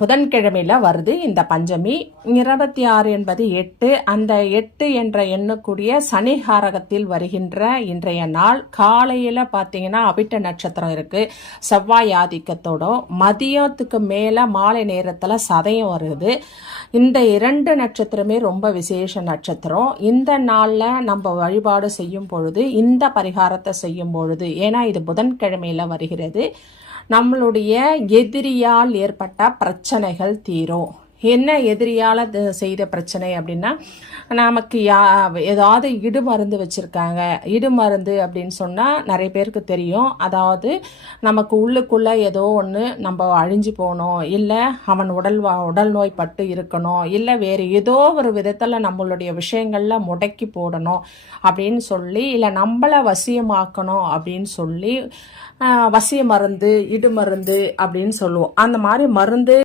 புதன்கிழமையில வருது இந்த பஞ்சமி. 26 என்பது 8. அந்த 8 என்ற எண்ணக்கூடிய சனிஹாரகத்தில் வருகின்ற இன்றைய நாள் காலையில பாத்தீங்கன்னா அபிட்ட நட்சத்திரம் இருக்கு, செவ்வாய் ஆதிக்கத்தோட. மதியத்துக்கு மேல மாலை நேரத்துல சதயம் வருது. இந்த 2 நட்சத்திரமே ரொம்ப விசேஷ நட்சத்திரம். இந்த நாள்ல நம்ம வழிபாடு செய்யும் பொழுது, இந்த பரிகாரத்தை செய்யும் பொழுது, ஏன்னா இது புதன்கிழமையில வருகிறது, நம்மளுடைய எதிரியால் ஏற்பட்ட பிரச்சனைகள் தீரும். என்ன எதிரியால் செய்த பிரச்சனை அப்படின்னா, நமக்கு ஏதாவது இடுமருந்து வச்சுருக்காங்க. இடுமருந்து அப்படின்னு சொன்னால் நிறைய பேருக்கு தெரியும். அதாவது நமக்கு உள்ளுக்குள்ளே ஏதோ ஒன்று நம்ம அழிஞ்சு போகணும், இல்லை அவன் உடல் நோய் பட்டு இருக்கணும், இல்லை வேறு ஏதோ ஒரு விதத்தில் நம்மளுடைய விஷயங்களில் முடக்கி போடணும் அப்படின்னு சொல்லி, இல்லை நம்மளை வசியமாக்கணும் அப்படின்னு சொல்லி வசிய மருந்து, இடுமருந்து அப்படின்னு சொல்லுவோம். அந்த மாதிரி மருந்து